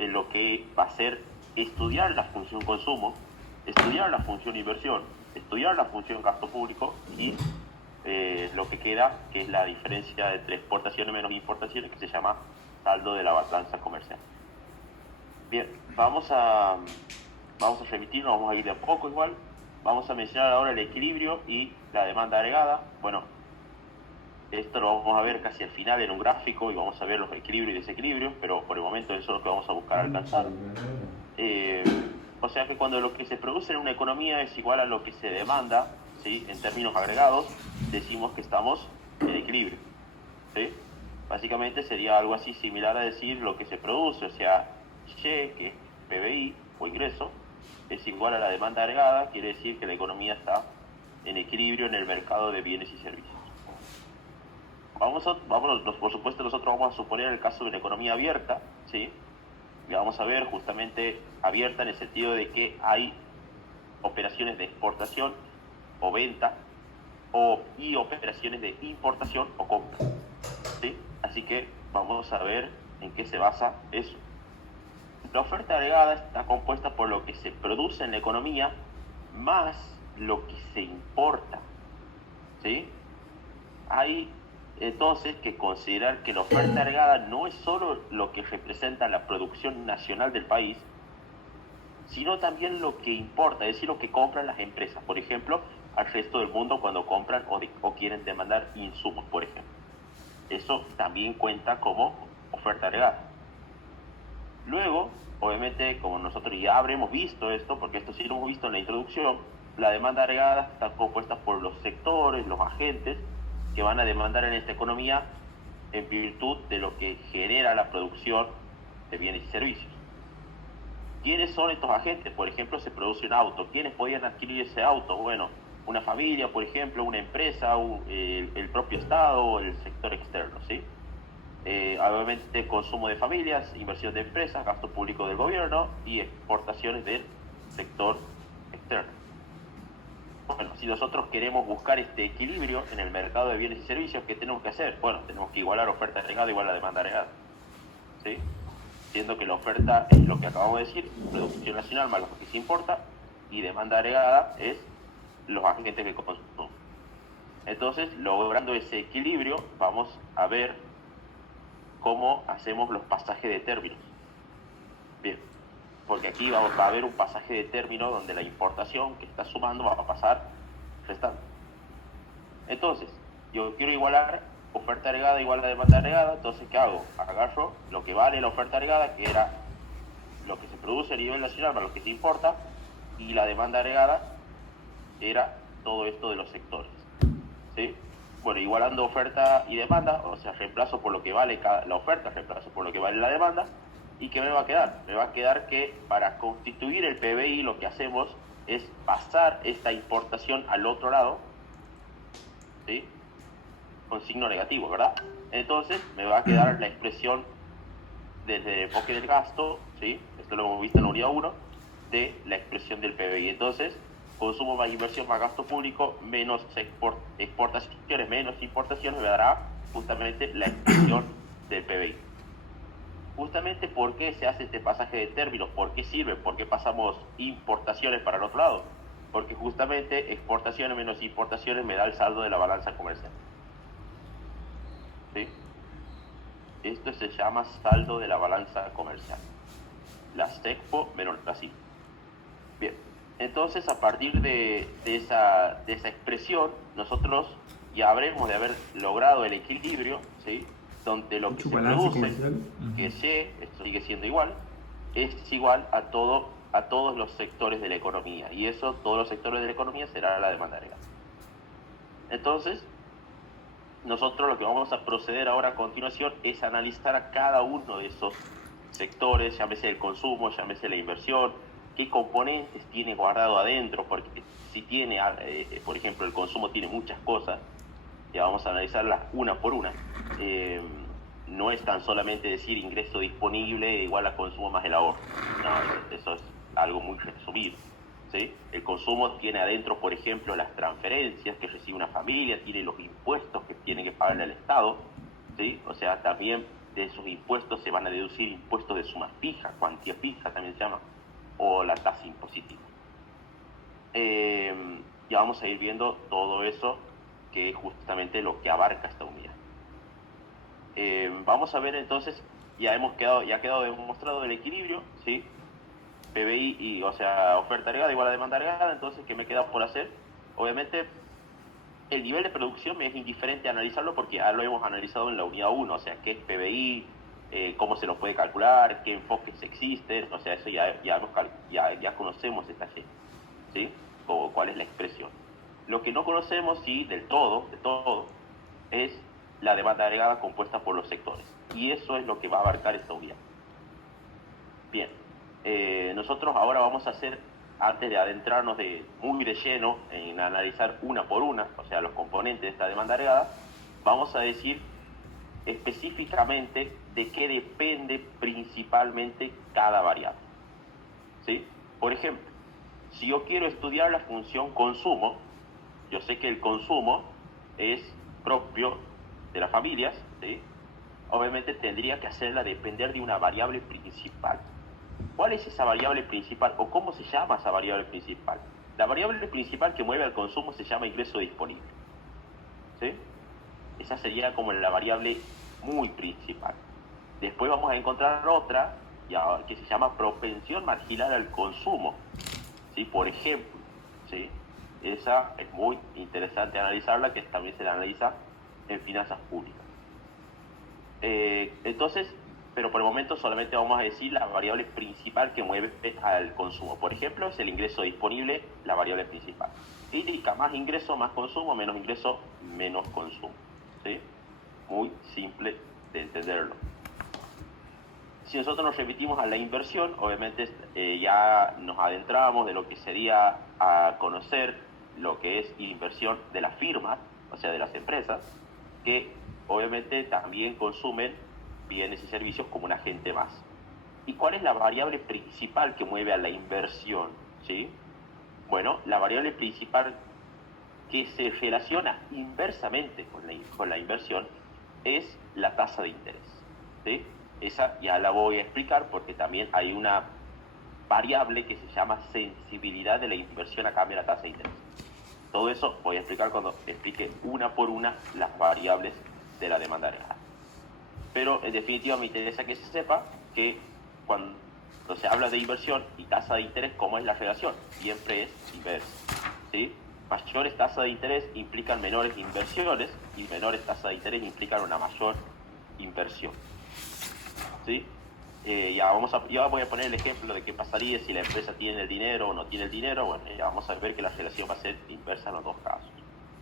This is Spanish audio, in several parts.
en lo que va a ser estudiar la función consumo, estudiar la función inversión, estudiar la función gasto público y lo que queda, que es la diferencia entre exportaciones menos importaciones, que se llama saldo de la balanza comercial. Bien, vamos a remitirnos, vamos a ir de a poco igual. Vamos a mencionar ahora el equilibrio y la demanda agregada. Bueno, esto lo vamos a ver casi al final en un gráfico y vamos a ver los equilibrios y desequilibrios, pero por el momento eso es lo que vamos a buscar alcanzar. O sea que cuando lo que se produce en una economía es igual a lo que se demanda, ¿sí? En términos agregados, decimos que estamos en equilibrio, ¿sí? Básicamente sería algo así similar a decir lo que se produce, o sea, Y, que es PBI o ingreso, es igual a la demanda agregada, quiere decir que la economía está en equilibrio en el mercado de bienes y servicios. Por supuesto, nosotros vamos a suponer el caso de una economía abierta, ¿sí? Y vamos a ver justamente abierta en el sentido de que hay operaciones de exportación o venta y operaciones de importación o compra, ¿sí? Así que vamos a ver en qué se basa eso. La oferta agregada está compuesta por lo que se produce en la economía más lo que se importa, ¿sí? Hay entonces que considerar que la oferta agregada no es solo lo que representa la producción nacional del país, sino también lo que importa, es decir, lo que compran las empresas, por ejemplo, al resto del mundo cuando compran o quieren demandar insumos, por ejemplo. Eso también cuenta como oferta agregada. Luego, obviamente, como nosotros ya habremos visto esto, porque esto sí lo hemos visto en la introducción, la demanda agregada está compuesta por los sectores, los agentes que van a demandar en esta economía en virtud de lo que genera la producción de bienes y servicios. ¿Quiénes son estos agentes? Por ejemplo, se produce un auto. ¿Quiénes podían adquirir ese auto? Bueno, una familia, por ejemplo, una empresa, el propio Estado o el sector externo, ¿sí? Obviamente consumo de familias, inversión de empresas, gasto público del gobierno y exportaciones del sector externo. Bueno, si nosotros queremos buscar este equilibrio en el mercado de bienes y servicios, ¿qué tenemos que hacer? Bueno, tenemos que igualar oferta agregada igual a demanda agregada, ¿sí? Siendo que la oferta es lo que acabamos de decir, producción nacional más lo que se importa, y demanda agregada es los agentes que consumen. Entonces, logrando ese equilibrio, vamos a ver cómo hacemos los pasajes de términos. Bien, porque aquí va a haber un pasaje de término donde la importación que está sumando va a pasar restando. Entonces, yo quiero igualar oferta agregada igual a demanda agregada, entonces ¿qué hago? Agarro lo que vale la oferta agregada, que era lo que se produce a nivel nacional para lo que se importa, y la demanda agregada era todo esto de los sectores, ¿sí? Bueno, igualando oferta y demanda, o sea, reemplazo por lo que vale la oferta, reemplazo por lo que vale la demanda, ¿y qué me va a quedar? Me va a quedar que para constituir el PBI lo que hacemos es pasar esta importación al otro lado, ¿sí? Con signo negativo, ¿verdad? Entonces me va a quedar la expresión desde el enfoque del gasto, ¿sí? Esto lo hemos visto en la unidad 1, de la expresión del PBI. Entonces, consumo más inversión más gasto público, menos exportaciones, menos importaciones, me dará justamente la expresión del PBI. Justamente, ¿por qué se hace este pasaje de términos? ¿Por qué sirve? ¿Por qué pasamos importaciones para el otro lado? Porque justamente exportaciones menos importaciones me da el saldo de la balanza comercial, ¿sí? Esto se llama saldo de la balanza comercial. Las EXPO menos las IPO. Bien, entonces a partir de esa expresión, nosotros ya habremos de haber logrado el equilibrio, ¿sí? Donde lo que se produce, que esto sigue siendo igual, es igual a todos los sectores de la economía. Y eso, todos los sectores de la economía, será la demanda agregada. Entonces, nosotros lo que vamos a proceder ahora a continuación es analizar a cada uno de esos sectores, llámese el consumo, llámese la inversión, qué componentes tiene guardado adentro, porque si tiene, por ejemplo, el consumo tiene muchas cosas, ya vamos a analizarlas una por una. No es tan solamente decir ingreso disponible igual a consumo más el ahorro. No, eso es algo muy resumido, ¿sí? El consumo tiene adentro, por ejemplo, las transferencias que recibe una familia, tiene los impuestos que tiene que pagarle al Estado, ¿sí? O sea, también de esos impuestos se van a deducir impuestos de suma fija, cuantía fija también se llama, o la tasa impositiva. Ya vamos a ir viendo todo eso, que es justamente lo que abarca esta unidad. Vamos a ver entonces, ya ha quedado demostrado el equilibrio, ¿sí? PBI, y, o sea, oferta agregada igual a demanda agregada. Entonces, ¿qué me queda por hacer? Obviamente, el nivel de producción me es indiferente analizarlo porque ya lo hemos analizado en la unidad 1, o sea, qué es PBI, cómo se lo puede calcular, qué enfoques existen, o sea, eso ya conocemos esta gente, ¿sí? O cuál es la expresión. Lo que no conocemos, sí, de todo, es la demanda agregada compuesta por los sectores. Y eso es lo que va a abarcar esta unidad. Bien, nosotros ahora vamos a hacer, antes de adentrarnos muy de lleno en analizar una por una, o sea, los componentes de esta demanda agregada, vamos a decir específicamente de qué depende principalmente cada variable, ¿sí? Por ejemplo, si yo quiero estudiar la función consumo, yo sé que el consumo es propio de las familias, ¿sí? Obviamente tendría que hacerla depender de una variable principal. ¿Cuál es esa variable principal o cómo se llama esa variable principal? La variable principal que mueve al consumo se llama ingreso disponible, ¿sí? Esa sería como la variable muy principal. Después vamos a encontrar otra que se llama propensión marginal al consumo, ¿sí? Por ejemplo, ¿sí? Esa es muy interesante analizarla, que también se la analiza en finanzas públicas. Entonces, pero por el momento solamente vamos a decir la variable principal que mueve al consumo. Por ejemplo, es el ingreso disponible, la variable principal. Indica más ingreso, más consumo, menos ingreso, menos consumo, ¿sí? Muy simple de entenderlo. Si nosotros nos remitimos a la inversión, obviamente ya nos adentramos de lo que sería a conocer lo que es inversión de las firmas, o sea, de las empresas, que obviamente también consumen bienes y servicios como un agente más. ¿Y cuál es la variable principal que mueve a la inversión? ¿Sí? Bueno, la variable principal que se relaciona inversamente con la inversión es la tasa de interés, ¿sí? Esa ya la voy a explicar porque también hay una variable que se llama sensibilidad de la inversión a cambio de la tasa de interés. Todo eso voy a explicar cuando explique una por una las variables de la demanda agregada. Pero en definitiva me interesa que se sepa que cuando se habla de inversión y tasa de interés, ¿cómo es la relación? Siempre es inversa, ¿sí? Mayores tasas de interés implican menores inversiones y menores tasas de interés implican una mayor inversión, ¿sí? Ya voy a poner el ejemplo de qué pasaría si la empresa tiene el dinero o no tiene el dinero. Bueno, ya vamos a ver que la relación va a ser inversa en los dos casos,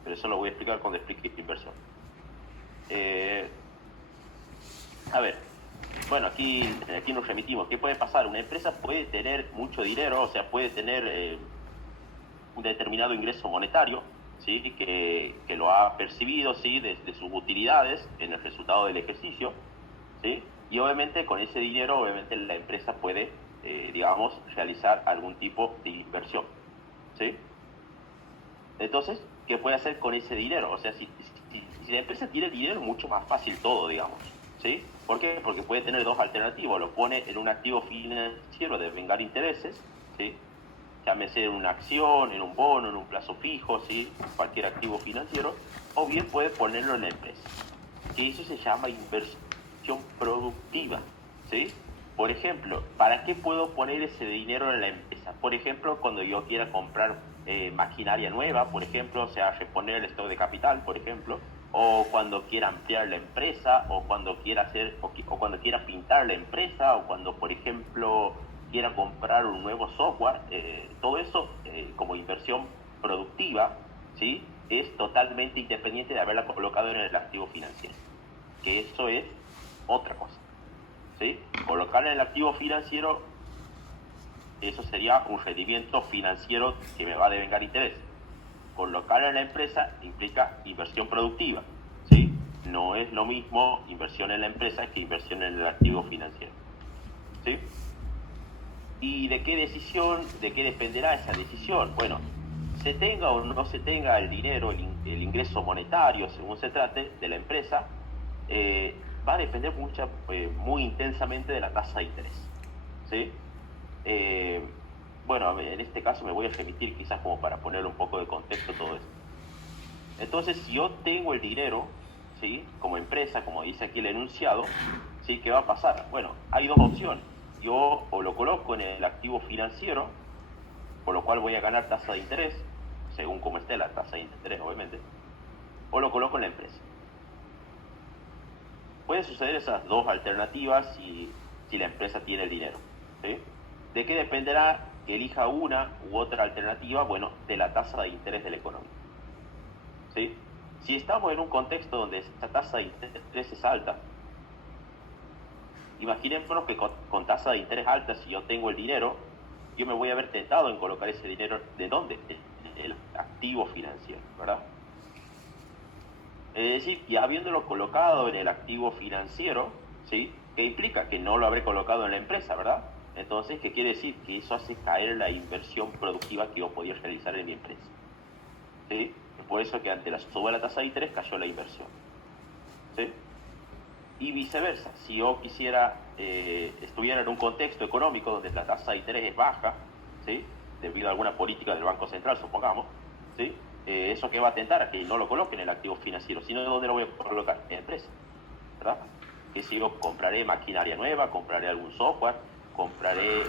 pero eso lo voy a explicar cuando explique inversión. A ver, bueno, aquí nos remitimos. ¿Qué puede pasar? Una empresa puede tener mucho dinero, o sea, puede tener un determinado ingreso monetario, ¿sí? Que lo ha percibido, ¿sí? de sus utilidades en el resultado del ejercicio, ¿sí? Y obviamente con ese dinero, obviamente la empresa puede, digamos, realizar algún tipo de inversión, ¿sí? Entonces, ¿qué puede hacer con ese dinero? O sea, si la empresa tiene dinero, es mucho más fácil todo, digamos, ¿sí? ¿Por qué? Porque puede tener dos alternativas. Lo pone en un activo financiero de vengar intereses, ¿sí? Llámese en una acción, en un bono, en un plazo fijo, ¿sí? Cualquier activo financiero, o bien puede ponerlo en la empresa, que eso se llama inversión productiva, ¿sí? Por ejemplo, ¿para qué puedo poner ese dinero en la empresa? Por ejemplo, cuando yo quiera comprar maquinaria nueva, por ejemplo, o sea, reponer el stock de capital, por ejemplo, o cuando quiera ampliar la empresa, o cuando quiera hacer, o cuando quiera pintar la empresa, o cuando, por ejemplo, quiera comprar un nuevo software. Todo eso como inversión productiva, ¿sí? Es totalmente independiente de haberla colocado en el activo financiero, que eso es otra cosa, ¿sí? Colocarla en el activo financiero, eso sería un rendimiento financiero que me va a devengar interés. Colocarla en la empresa implica inversión productiva, ¿sí? No es lo mismo inversión en la empresa que inversión en el activo financiero, ¿sí? ¿Y de qué dependerá esa decisión? Bueno, se tenga o no se tenga el dinero, el ingreso monetario, según se trate, de la empresa, va a depender muy intensamente de la tasa de interés, ¿sí? Bueno, en este caso me voy a remitir quizás como para poner un poco de contexto todo esto. Entonces, si yo tengo el dinero, ¿sí? Como empresa, como dice aquí el enunciado, ¿sí? ¿Qué va a pasar? Bueno, hay dos opciones. Yo o lo coloco en el activo financiero, por lo cual voy a ganar tasa de interés, según como esté la tasa de interés, obviamente, o lo coloco en la empresa. Pueden suceder esas dos alternativas si la empresa tiene el dinero, ¿sí? ¿De qué dependerá que elija una u otra alternativa? Bueno, de la tasa de interés de la economía, ¿sí? Si estamos en un contexto donde esta tasa de interés es alta, imaginémonos que con tasa de interés alta, si yo tengo el dinero, yo me voy a ver tentado en colocar ese dinero, ¿de dónde? En el activo financiero, ¿verdad? Es decir, ya habiéndolo colocado en el activo financiero, ¿sí? ¿Qué implica? Que no lo habré colocado en la empresa, ¿verdad? Entonces, ¿qué quiere decir? Que eso hace caer la inversión productiva que yo podía realizar en mi empresa, ¿sí? Es por eso que ante la suba de la tasa de interés cayó la inversión, ¿sí? Y viceversa, si yo estuviera en un contexto económico donde la tasa de interés es baja, ¿sí? Debido a alguna política del Banco Central, supongamos, ¿sí? Eso que va a tentar a que no lo coloque en el activo financiero, sino ¿dónde lo voy a colocar? En la empresa, ¿verdad? Que si yo compraré maquinaria nueva, compraré algún software, compraré,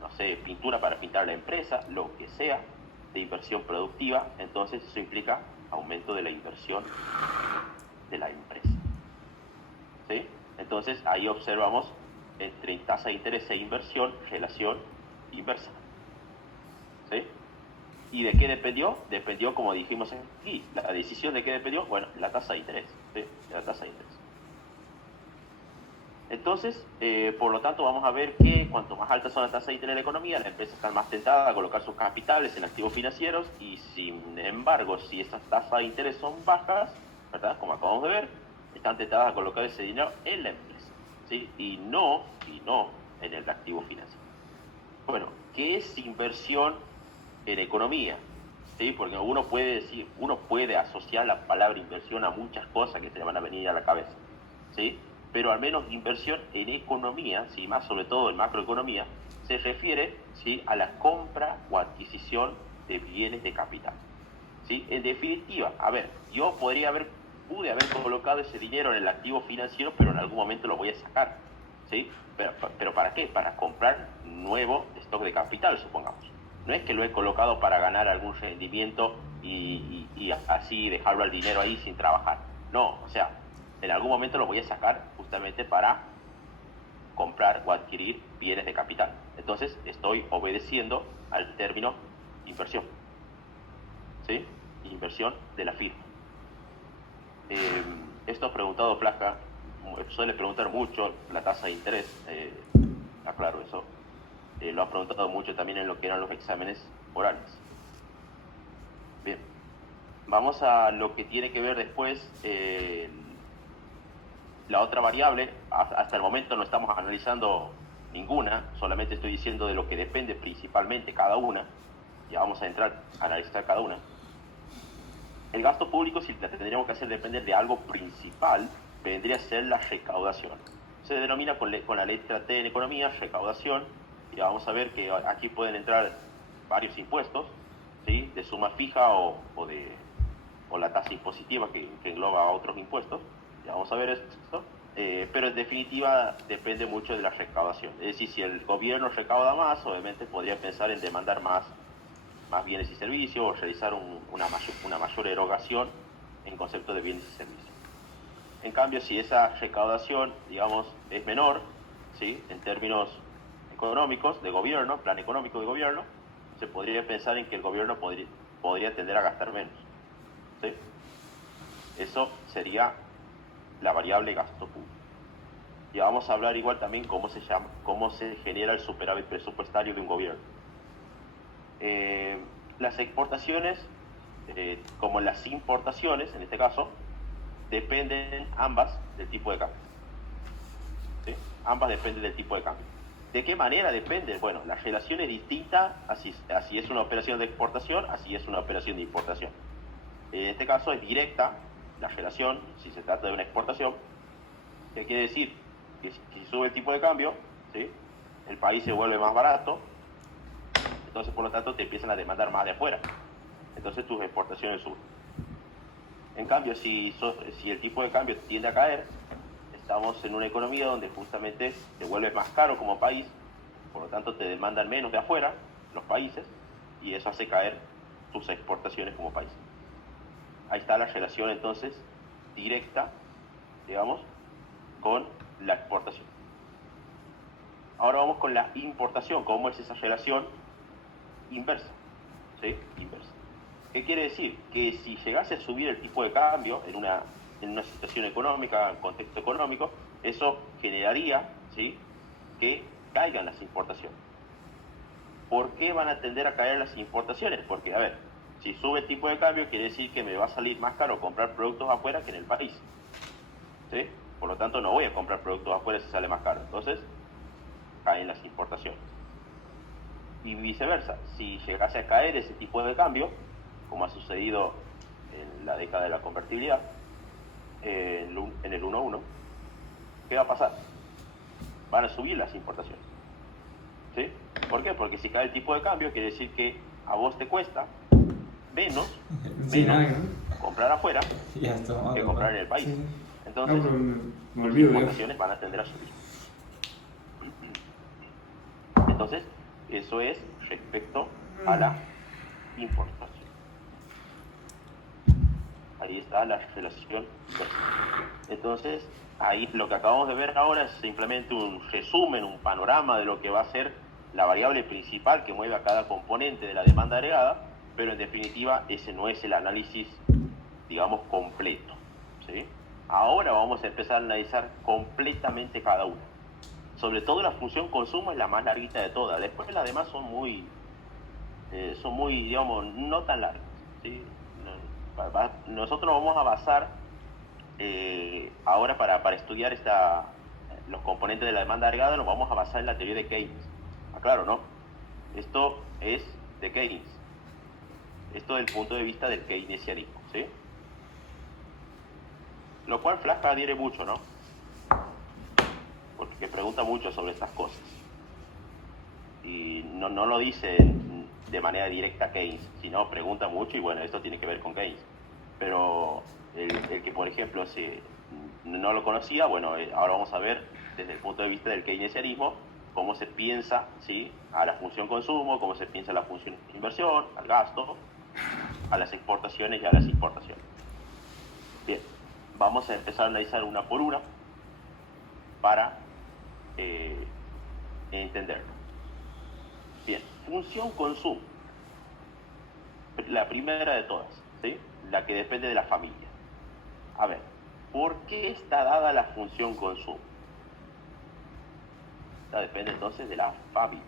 no sé, pintura para pintar la empresa, lo que sea de inversión productiva, entonces eso implica aumento de la inversión de la empresa, ¿sí? Entonces ahí observamos entre tasa de interés e inversión, relación inversa, ¿sí? ¿Y de qué dependió? Dependió, como dijimos aquí, la decisión de qué dependió, bueno, la tasa de interés, ¿sí? La tasa de interés. Entonces, por lo tanto, vamos a ver que cuanto más altas son las tasas de interés de la economía, la empresa está más tentada a colocar sus capitales en activos financieros y, sin embargo, si esas tasas de interés son bajas, ¿verdad? Como acabamos de ver, están tentadas a colocar ese dinero en la empresa, ¿sí? Y no en el activo financiero. Bueno, ¿qué es inversión en economía? ¿Sí? Porque uno puede asociar la palabra inversión a muchas cosas que se le van a venir a la cabeza, ¿sí? Pero al menos inversión en economía, ¿sí? Más sobre todo en macroeconomía, se refiere, ¿sí? A la compra o adquisición de bienes de capital, ¿sí? En definitiva, a ver, pude haber colocado ese dinero en el activo financiero, pero en algún momento lo voy a sacar, ¿sí? Pero ¿para qué? Para comprar nuevo stock de capital, supongamos. No es que lo he colocado para ganar algún rendimiento y así dejarlo al dinero ahí sin trabajar. No, o sea, en algún momento lo voy a sacar justamente para comprar o adquirir bienes de capital. Entonces estoy obedeciendo al término inversión, ¿sí? Inversión de la firma. Esto ha preguntado Plaja, suele preguntar mucho la tasa de interés, aclaro eso. Lo ha preguntado mucho también en lo que eran los exámenes orales. Bien, vamos a lo que tiene que ver después, la otra variable. Hasta el momento no estamos analizando ninguna, solamente estoy diciendo de lo que depende principalmente cada una. Ya vamos a entrar a analizar cada una. El gasto público, si la tendríamos que hacer depender de algo principal, vendría a ser la recaudación. Se denomina con la letra T en economía, recaudación, y vamos a ver que aquí pueden entrar varios impuestos, ¿sí? De suma fija o la tasa impositiva que engloba a otros impuestos. Ya vamos a ver esto, pero en definitiva depende mucho de la recaudación. Es decir, si el gobierno recauda más, obviamente podría pensar en demandar más bienes y servicios, o realizar una mayor erogación en concepto de bienes y servicios. En cambio, si esa recaudación, digamos, es menor, ¿sí? En términos económicos de gobierno, plan económico de gobierno, se podría pensar en que el gobierno podría tender a gastar menos, ¿sí? Eso sería la variable gasto público. Y vamos a hablar igual también cómo se genera el superávit presupuestario de un gobierno. Las exportaciones, como las importaciones, en este caso, dependen ambas del tipo de cambio, ¿sí? Ambas dependen del tipo de cambio. ¿De qué manera dependen? Bueno, la relación es distinta, así es una operación de exportación, así es una operación de importación. En este caso es directa la relación, si se trata de una exportación, ¿Qué quiere decir? Que si sube el tipo de cambio, ¿sí? El país se vuelve más barato, entonces por lo tanto te empiezan a demandar más de afuera, entonces tus exportaciones suben. En cambio, si el tipo de cambio tiende a caer, estamos en una economía donde justamente te vuelves más caro como país, por lo tanto te demandan menos de afuera los países, y eso hace caer tus exportaciones como país. Ahí está la relación entonces directa, digamos, con la exportación. Ahora vamos con la importación. ¿Cómo es esa relación inversa? ¿Sí? Inversa. ¿Qué quiere decir? Que si llegase a subir el tipo de cambio en una situación económica, en contexto económico, eso generaría, ¿sí?, que caigan las importaciones. ¿Por qué van a tender a caer las importaciones? Porque, a ver, si sube el tipo de cambio, quiere decir que me va a salir más caro comprar productos afuera que en el país, ¿sí? Por lo tanto, no voy a comprar productos afuera si sale más caro. Entonces, caen las importaciones. Y viceversa, si llegase a caer ese tipo de cambio, como ha sucedido en la década de la convertibilidad, en el 1-1, ¿qué va a pasar? Van a subir las importaciones, ¿sí? ¿Por qué? Porque si cae el tipo de cambio, quiere decir que a vos te cuesta menos comprar afuera que comprar en el país. Sí. Entonces, las importaciones van a tender a subir. Entonces, eso es respecto a la importación. Ahí está la relación. Entonces, ahí lo que acabamos de ver ahora es simplemente un resumen, un panorama de lo que va a ser la variable principal que mueve a cada componente de la demanda agregada, pero en definitiva ese no es el análisis, digamos, completo, ¿sí? Ahora vamos a empezar a analizar completamente cada una. Sobre todo la función consumo es la más larguita de todas. Después las demás son muy, digamos, no tan largas, ¿sí? Nosotros vamos a basar ahora para estudiar los componentes de la demanda agregada, nos vamos a basar en la teoría de Keynes. Claro, ¿no? Esto es de Keynes. Esto desde el punto de vista del keynesianismo, ¿sí? Lo cual Flash adhiere mucho, ¿no? Porque pregunta mucho sobre estas cosas. Y no lo dice de manera directa Keynes, sino pregunta mucho y bueno, esto tiene que ver con Keynes. Pero el que, por ejemplo, no lo conocía, bueno, ahora vamos a ver desde el punto de vista del keynesianismo cómo se piensa, ¿sí?, a la función consumo, cómo se piensa a la función inversión, al gasto, a las exportaciones y a las importaciones. Bien, vamos a empezar a analizar una por una para entenderlo. Bien, función consumo. La primera de todas, ¿sí?, la que depende de la familia. A ver, ¿por qué está dada la función consumo? Esta depende entonces de la familia.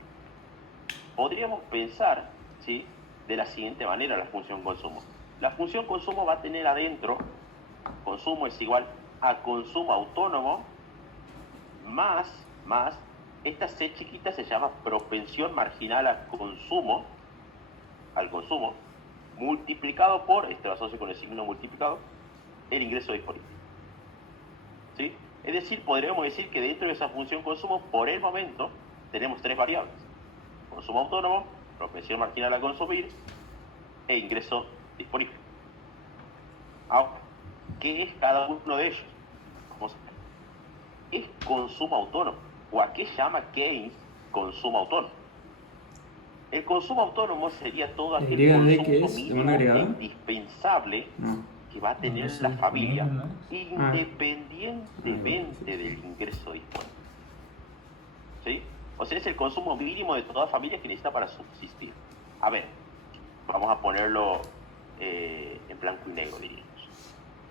Podríamos pensar, ¿sí?, de la siguiente manera la función consumo. La función consumo va a tener adentro, consumo es igual a consumo autónomo más, esta C chiquita se llama propensión marginal al consumo, multiplicado por, este lo asocio con el signo multiplicado, el ingreso disponible, ¿sí? Es decir, podríamos decir que dentro de esa función consumo, por el momento, tenemos tres variables: consumo autónomo, propensión marginal a consumir e ingreso disponible. Ahora, ¿qué es cada uno de ellos? Vamos a ver. Es consumo autónomo, o a qué llama Keynes consumo autónomo. El consumo autónomo sería todo aquel consumo mínimo indispensable que va a tener la familia independientemente del ingreso disponible, ¿sí? O sea, es el consumo mínimo de toda familia que necesita para subsistir. A ver, vamos a ponerlo en blanco y negro, diríamos.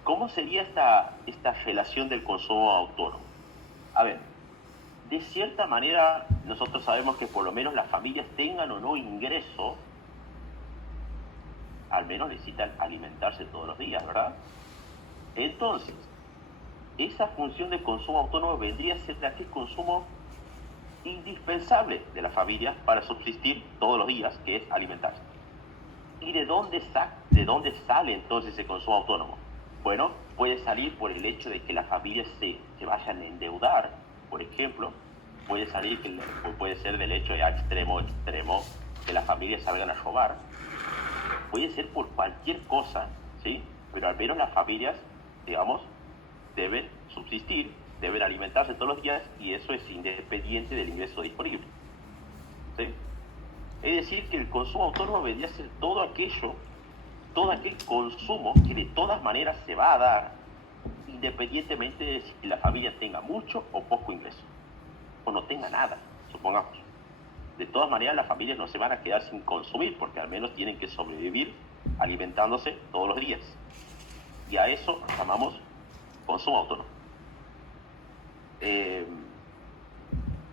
¿Cómo sería esta relación del consumo autónomo? A ver, de cierta manera nosotros sabemos que por lo menos las familias tengan o no ingreso, al menos necesitan alimentarse todos los días, ¿verdad? Entonces, esa función de consumo autónomo vendría a ser aquel consumo indispensable de la familia para subsistir todos los días, que es alimentarse. ¿Y de dónde sale entonces ese consumo autónomo? Bueno, puede salir por el hecho de que las familias se vayan a endeudar, por ejemplo. Puede salir, puede ser del hecho de extremo, que las familias salgan a robar. Puede ser por cualquier cosa, ¿sí? Pero al menos las familias, digamos, deben subsistir, deben alimentarse todos los días, y eso es independiente del ingreso disponible, ¿sí? Es decir, que el consumo autónomo vendría a ser todo aquel consumo que de todas maneras se va a dar, independientemente de si la familia tenga mucho o poco ingreso, o no tenga nada, supongamos. De todas maneras, las familias no se van a quedar sin consumir, porque al menos tienen que sobrevivir alimentándose todos los días. Y a eso llamamos consumo autónomo.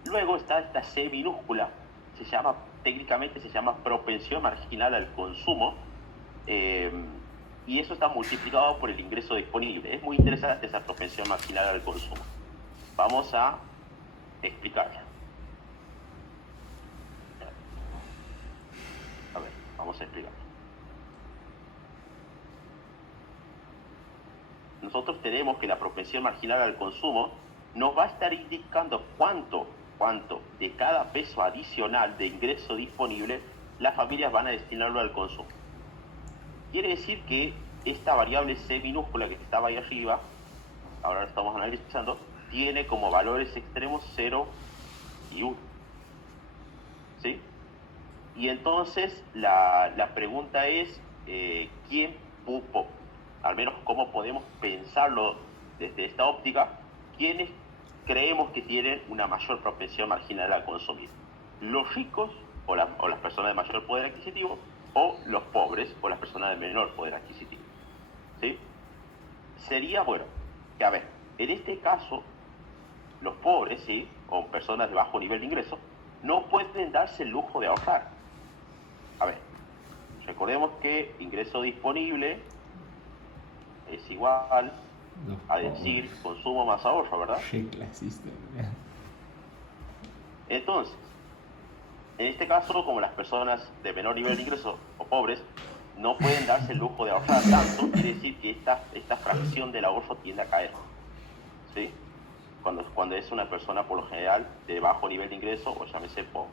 Luego está esta C minúscula, técnicamente se llama propensión marginal al consumo, y eso está multiplicado por el ingreso disponible. Es muy interesante esa propensión marginal al consumo. Vamos a explicarla. A ver, vamos a explicarla. Nosotros tenemos que la propensión marginal al consumo nos va a estar indicando cuánto de cada peso adicional de ingreso disponible las familias van a destinarlo al consumo. Quiere decir que esta variable C minúscula que estaba ahí arriba, ahora la estamos analizando, tiene como valores extremos 0 y 1. ¿Sí? Y entonces la pregunta es, ¿quién pupo? Al menos cómo podemos pensarlo desde esta óptica, ¿quiénes creemos que tienen una mayor propensión marginal a consumir? ¿Los ricos o las personas de mayor poder adquisitivo, o los pobres o las personas de menor poder adquisitivo? ¿Sí? Sería, bueno, que a ver, en este caso, los pobres, ¿sí?, o personas de bajo nivel de ingreso, no pueden darse el lujo de ahorrar. A ver, recordemos que ingreso disponible es igual a decir consumo más ahorro, ¿verdad? Qué clasista, ¿verdad? Entonces, en este caso, como las personas de menor nivel de ingreso o pobres no pueden darse el lujo de ahorrar tanto, quiere decir que esta fracción del ahorro tiende a caer, ¿sí? Cuando es una persona, por lo general, de bajo nivel de ingreso, o llámese pobre,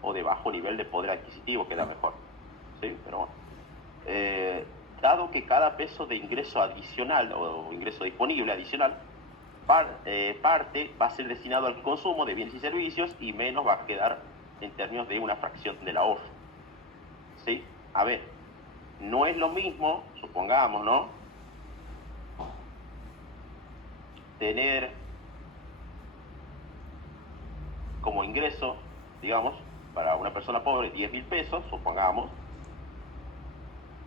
o de bajo nivel de poder adquisitivo, queda mejor, ¿sí? Pero bueno, dado que cada peso de ingreso adicional o ingreso disponible adicional, parte va a ser destinado al consumo de bienes y servicios, y menos va a quedar en términos de una fracción del ahorro, ¿sí? A ver, no es lo mismo, supongamos, ¿no?, tener como ingreso, digamos, para una persona pobre 10.000 pesos, supongamos,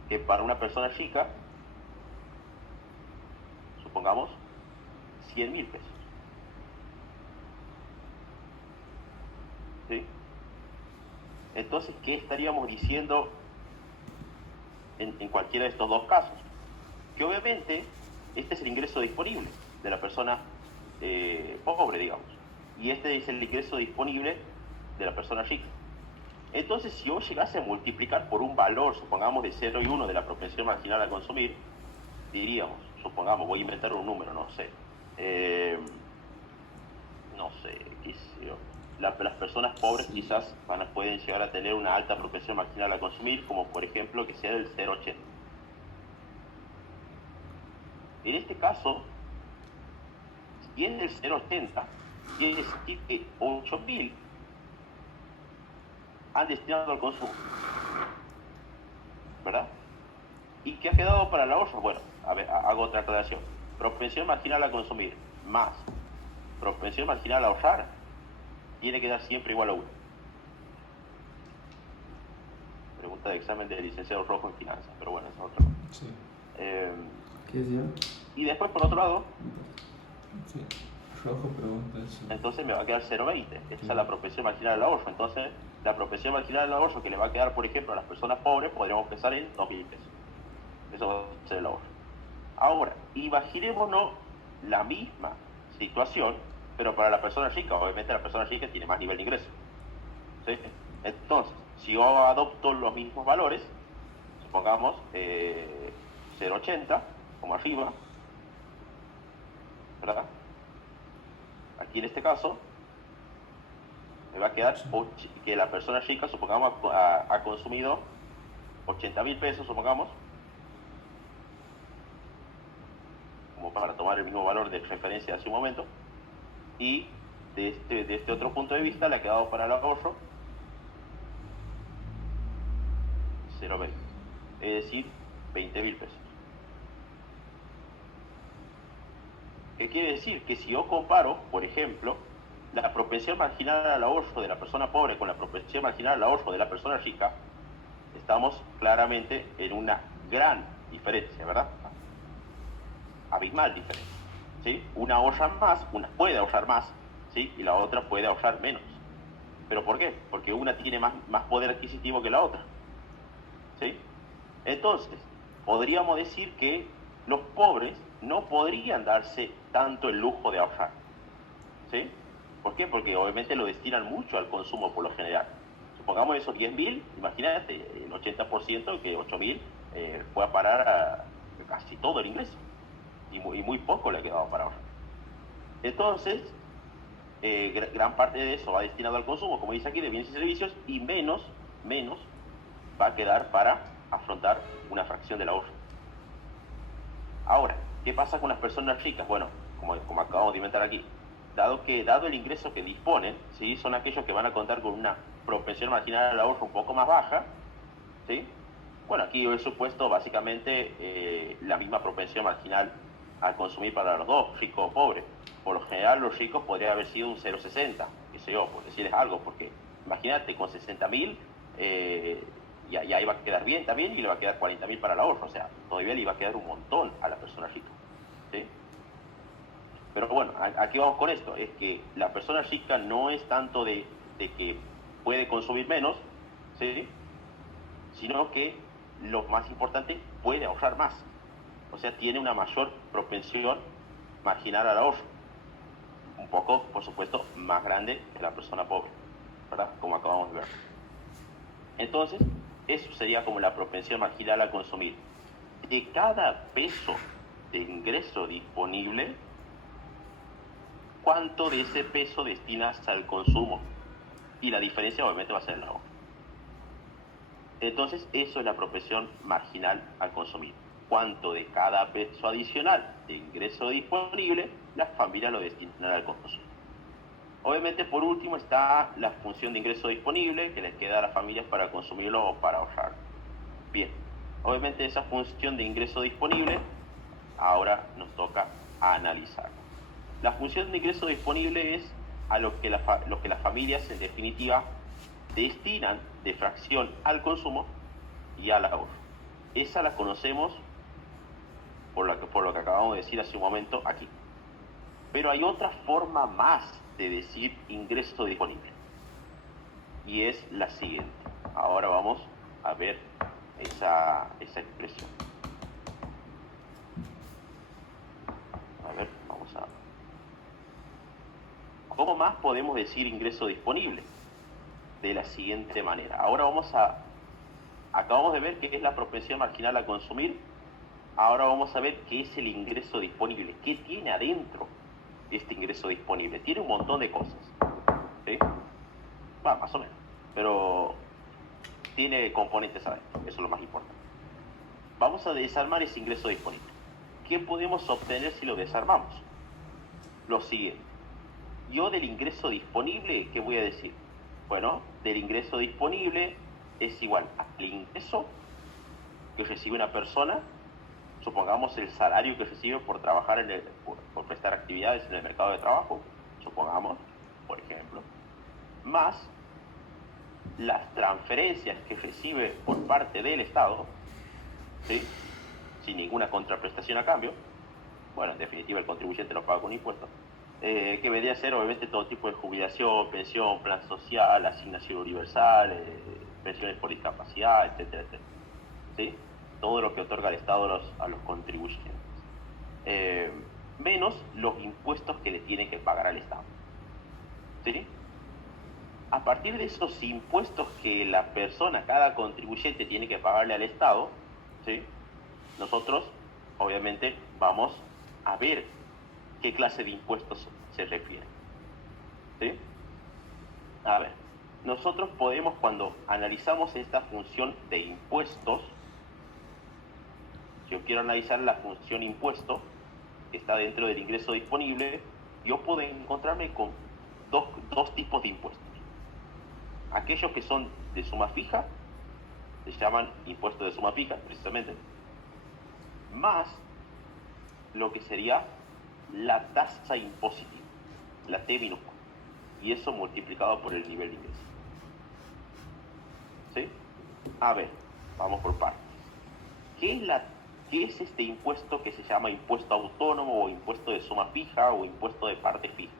que para una persona rica, supongamos, 100.000 pesos. ¿Sí? Entonces, ¿qué estaríamos diciendo en cualquiera de estos dos casos? Que obviamente este es el ingreso disponible de la persona pobre, digamos, y este es el ingreso disponible de la persona rica. Entonces, si yo llegase a multiplicar por un valor, supongamos de 0 y 1 de la propensión marginal a consumir, diríamos, supongamos, voy a inventar un número, no sé, qué sé yo, las personas pobres quizás pueden llegar a tener una alta propensión marginal a consumir, como por ejemplo que sea del 0,80. En este caso, si es del 0,80, quiere decir que 8.000 han destinado al consumo, ¿verdad? ¿Y qué ha quedado para el ahorro? Bueno, a ver, hago otra aclaración. Propensión marginal a consumir más propensión marginal a ahorrar tiene que dar siempre igual a 1. Pregunta de examen de licenciado Rojo en finanzas, pero bueno, esa es otra cosa. Sí. ¿Qué es yo? Y después, por otro lado, sí, Rojo pregunta eso. Entonces me va a quedar 0,20. Esa es la propensión marginal al ahorro. Entonces, la propensión marginal al ahorro que le va a quedar, por ejemplo, a las personas pobres, podríamos pensar en 2.000 pesos. Eso va a ser el ahorro. Ahora, imaginémonos la misma situación, pero para la persona rica. Obviamente la persona rica tiene más nivel de ingreso, ¿sí? Entonces, si yo adopto los mismos valores, supongamos 0,80 como arriba, ¿verdad? Aquí en este caso me va a quedar que la persona rica, supongamos, ha consumido 80.000 pesos, supongamos, como para tomar el mismo valor de referencia hace un momento, y de este otro punto de vista le ha quedado para el ahorro 0,20, es decir, 20.000 pesos. ¿Qué quiere decir? Que si yo comparo, por ejemplo, la propensión marginal al ahorro de la persona pobre con la propensión marginal al ahorro de la persona rica, estamos claramente en una gran diferencia, ¿verdad? Abismal diferencia, ¿sí? Una ahorra más, una puede ahorrar más, ¿sí? Y la otra puede ahorrar menos. ¿Pero por qué? Porque una tiene más poder adquisitivo que la otra, ¿sí? Entonces, podríamos decir que los pobres no podrían darse tanto el lujo de ahorrar, ¿sí? ¿Por qué? Porque obviamente lo destinan mucho al consumo por lo general. Supongamos esos 10.000, imagínate, el 80%, que 8.000 pueda parar a casi todo el ingreso. Y muy poco le ha quedado para ahorrar. Entonces, gran parte de eso va destinado al consumo, como dice aquí, de bienes y servicios, y menos va a quedar para afrontar una fracción del ahorro. Ahora, ¿qué pasa con las personas ricas? Bueno, como acabamos de inventar aquí, dado el ingreso que disponen, ¿sí? Son aquellos que van a contar con una propensión marginal al ahorro un poco más baja, ¿sí? Bueno, aquí yo he supuesto básicamente la misma propensión marginal al consumir para los dos, rico o pobre. Por lo general, los ricos podría haber sido un 0,60, qué sé yo, por decirles algo, porque imagínate, con 60.000 ya iba a quedar bien también, y le va a quedar 40.000 para el ahorro, o sea, todavía le iba a quedar un montón a la persona rica, ¿sí? Pero bueno, aquí vamos con esto, es que la persona rica no es tanto de que puede consumir menos, ¿sí? Sino que lo más importante, puede ahorrar más. O sea, tiene una mayor propensión marginal al ahorro. Un poco, por supuesto, más grande que la persona pobre, ¿verdad? Como acabamos de ver. Entonces, eso sería como la propensión marginal a consumir. De cada peso de ingreso disponible, ¿cuánto de ese peso destinas al consumo? Y la diferencia obviamente va a ser el ahorro. Entonces, eso es la propensión marginal al consumir. ¿Cuánto de cada peso adicional de ingreso disponible la familia lo destina al consumo? Obviamente, por último, está la función de ingreso disponible que les queda a las familias para consumirlo o para ahorrar. Bien, obviamente esa función de ingreso disponible ahora nos toca analizarla. La función de ingreso disponible es a lo que las familias, en definitiva, destinan de fracción al consumo y al ahorro. Esa la conocemos por lo que acabamos de decir hace un momento aquí. Pero hay otra forma más de decir ingreso disponible, y es la siguiente. Ahora vamos a ver esa expresión. A ver, vamos a... ¿Cómo más podemos decir ingreso disponible? De la siguiente manera. Ahora acabamos de ver qué es la propensión marginal a consumir. Ahora vamos a ver qué es el ingreso disponible. ¿Qué tiene adentro de este ingreso disponible? Tiene un montón de cosas, ¿sí? Más o menos. Pero tiene componentes adentro. Eso es lo más importante. Vamos a desarmar ese ingreso disponible. ¿Qué podemos obtener si lo desarmamos? Lo siguiente. Yo del ingreso disponible, ¿qué voy a decir? Bueno, del ingreso disponible es igual al ingreso que recibe una persona, supongamos el salario que recibe por trabajar por prestar actividades en el mercado de trabajo, supongamos, por ejemplo, más las transferencias que recibe por parte del Estado, ¿sí? Sin ninguna contraprestación a cambio. Bueno, en definitiva el contribuyente lo paga con impuestos. Que vendría a ser obviamente todo tipo de jubilación, pensión, plan social, asignación universal, pensiones por discapacidad, etcétera, etcétera, ¿sí? Todo lo que otorga el Estado a los contribuyentes, menos los impuestos que le tiene que pagar al Estado, ¿sí? A partir de esos impuestos que la persona, cada contribuyente, tiene que pagarle al Estado, ¿sí? Nosotros, obviamente, vamos a ver qué clase de impuestos se refiere, ¿sí? A ver, nosotros podemos, cuando analizamos esta función de impuestos, si yo quiero analizar la función impuesto, que está dentro del ingreso disponible, yo puedo encontrarme con dos tipos de impuestos. Aquellos que son de suma fija, se llaman impuestos de suma fija, precisamente, más lo que sería la tasa impositiva, la T minúscula, y eso multiplicado por el nivel de ingreso. ¿Sí? A ver, vamos por partes. ¿Qué es este impuesto que se llama impuesto autónomo o impuesto de suma fija o impuesto de parte fija?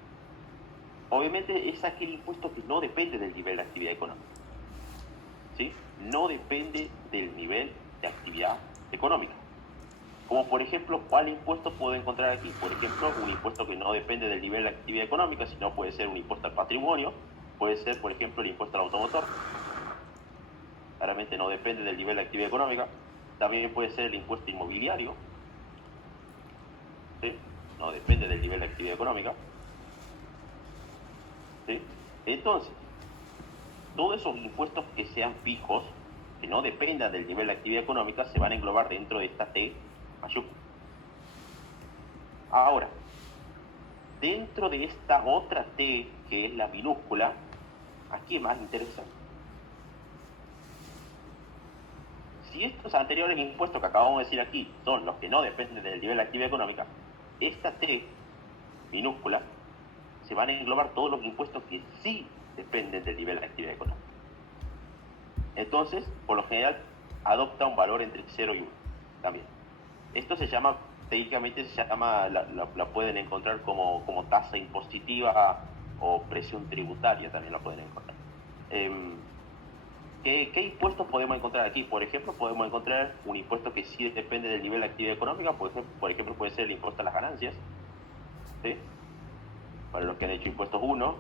Obviamente es aquel impuesto que no depende del nivel de actividad económica. ¿Sí? No depende del nivel de actividad económica. Como por ejemplo, ¿cuál impuesto puedo encontrar aquí? Por ejemplo, un impuesto que no depende del nivel de actividad económica, sino puede ser un impuesto al patrimonio, puede ser, por ejemplo, el impuesto al automotor. Claramente no depende del nivel de actividad económica. También puede ser el impuesto inmobiliario, ¿sí? No depende del nivel de actividad económica, ¿sí? Entonces, todos esos impuestos que sean fijos, que no dependan del nivel de actividad económica, se van a englobar dentro de esta T mayúscula. Ahora, dentro de esta otra T, que es la minúscula, ¿a qué más interesa? Si estos anteriores impuestos que acabamos de decir aquí son los que no dependen del nivel de actividad económica, esta T minúscula se van a englobar todos los impuestos que sí dependen del nivel de actividad económica. Entonces, por lo general, adopta un valor entre 0 y 1 también. Esto se llama, técnicamente se llama, la pueden encontrar como tasa impositiva o presión tributaria, también la pueden encontrar. ¿Qué impuestos podemos encontrar aquí? Por ejemplo, podemos encontrar un impuesto que sí depende del nivel de actividad económica, por ejemplo puede ser el impuesto a las ganancias, ¿sí? Para los que han hecho impuestos 1,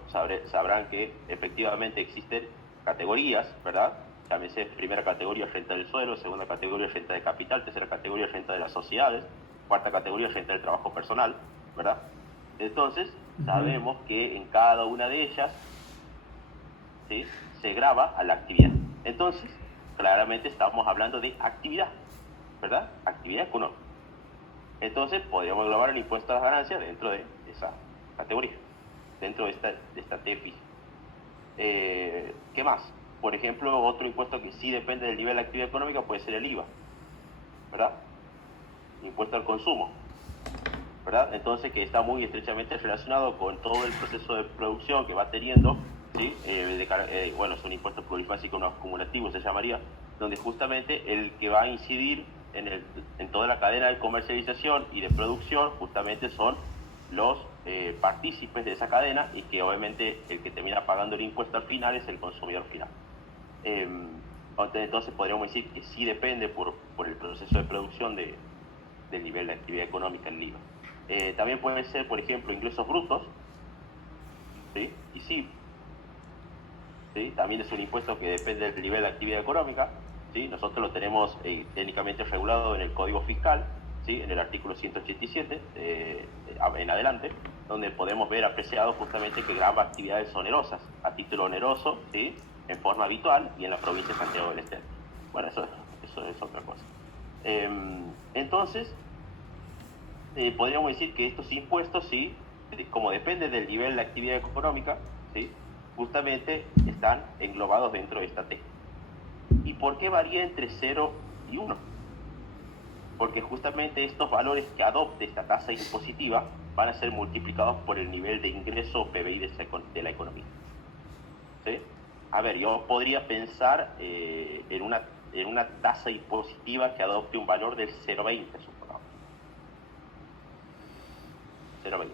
sabrán que efectivamente existen categorías, ¿verdad? Llámese primera categoría renta del suelo, segunda categoría renta de capital, tercera categoría renta de las sociedades, cuarta categoría renta del trabajo personal, ¿verdad? Entonces, sabemos que en cada una de ellas, ¿sí?, se grava a la actividad. Entonces, claramente estamos hablando de actividad, ¿verdad? Actividad económica. Entonces, podríamos englobar el impuesto a las ganancias dentro de esa categoría, dentro de esta T fija. ¿Qué más? Por ejemplo, otro impuesto que sí depende del nivel de actividad económica puede ser el IVA, ¿verdad? Impuesto al consumo, ¿verdad? Entonces, que está muy estrechamente relacionado con todo el proceso de producción que va teniendo, ¿sí? Bueno, son impuestos plurifásicos no acumulativos, se llamaría, donde justamente el que va a incidir en toda la cadena de comercialización y de producción justamente son los partícipes de esa cadena, y que obviamente el que termina pagando el impuesto al final es el consumidor final. Entonces podríamos decir que sí depende por el proceso de producción del nivel de actividad económica en el IVA. También pueden ser, por ejemplo, ingresos brutos, ¿sí? Y sí, también es un impuesto que depende del nivel de actividad económica, ¿sí? Nosotros lo tenemos técnicamente regulado en el Código Fiscal, ¿sí?, en el artículo 187 en adelante, donde podemos ver apreciado justamente que grava actividades onerosas a título oneroso, ¿sí?, en forma habitual y en la provincia de Santiago del Estero. Bueno, eso es otra cosa. Entonces, podríamos decir que estos impuestos, ¿sí?, como dependen del nivel de actividad económica, ¿sí?, justamente están englobados dentro de esta T. ¿Y por qué varía entre 0 y 1? Porque justamente estos valores que adopte esta tasa impositiva van a ser multiplicados por el nivel de ingreso o PBI de la economía, ¿sí? A ver, yo podría pensar en una tasa impositiva que adopte un valor del 0,20, supongamos. 0,20.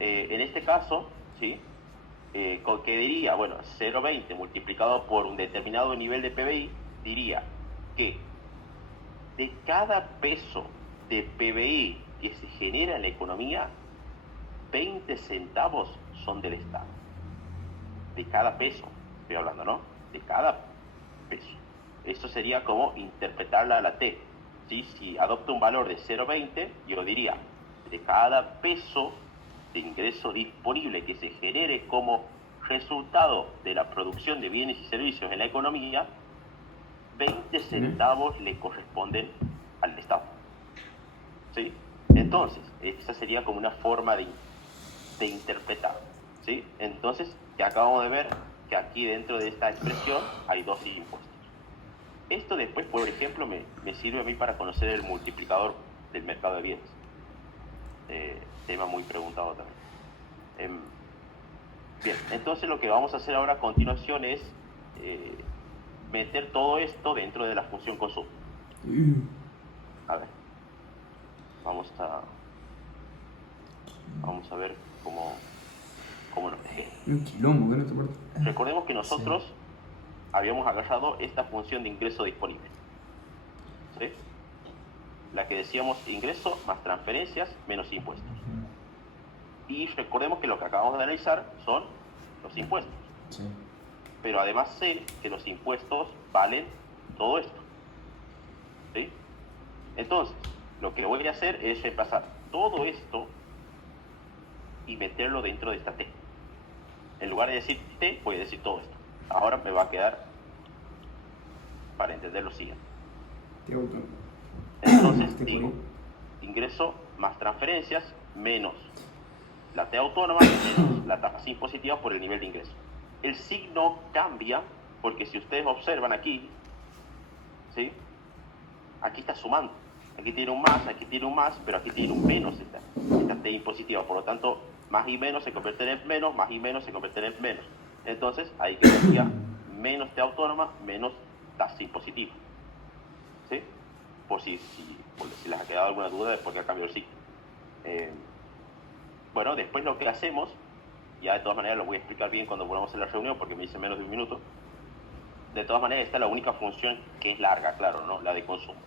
En este caso, ¿sí?, ¿qué diría? Bueno, 0,20 multiplicado por un determinado nivel de PBI, diría que de cada peso de PBI que se genera en la economía, 20 centavos son del Estado. De cada peso, estoy hablando, ¿no? De cada peso. Eso sería como interpretarla a la T. ¿Sí? Si adopto un valor de 0,20, yo diría, de cada peso de ingreso disponible que se genere como resultado de la producción de bienes y servicios en la economía, 20 centavos le corresponden al Estado. ¿Sí? Entonces, esa sería como una forma de interpretar. ¿Sí? Entonces, ya acabamos de ver que aquí dentro de esta expresión hay dos impuestos. Esto después, por ejemplo, me sirve a mí para conocer el multiplicador del mercado de bienes. Tema muy preguntado también. Bien, entonces lo que vamos a hacer ahora a continuación es meter todo esto dentro de la función consumo. A ver, vamos a ver cómo nos queda. Un quilombo, ¿no? Recordemos que nosotros habíamos agarrado esta función de ingreso disponible, ¿sí? La que decíamos ingreso más transferencias menos impuestos. Y recordemos que lo que acabamos de analizar son los impuestos. Sí. Pero además sé que los impuestos valen todo esto, ¿sí? Entonces, lo que voy a hacer es reemplazar todo esto y meterlo dentro de esta T. En lugar de decir T, voy a decir todo esto. Ahora me va a quedar, para entender lo siguiente. Entonces digo, ingreso más transferencias menos la T autónoma menos la tasa impositiva por el nivel de ingreso. El signo cambia porque si ustedes observan aquí, ¿sí? Aquí está sumando. Aquí tiene un más, pero aquí tiene un menos esta T impositiva. Por lo tanto, más y menos se convierten en menos, más y menos se convierten en menos. Entonces, ahí quedaría menos T autónoma, menos tasa impositiva. ¿Sí? Por si les ha quedado alguna duda de por qué ha cambiado el signo. Bueno, después lo que hacemos, ya de todas maneras lo voy a explicar bien cuando volvamos a la reunión porque me dice menos de un minuto. De todas maneras, esta es la única función que es larga, claro, ¿no? La de consumo.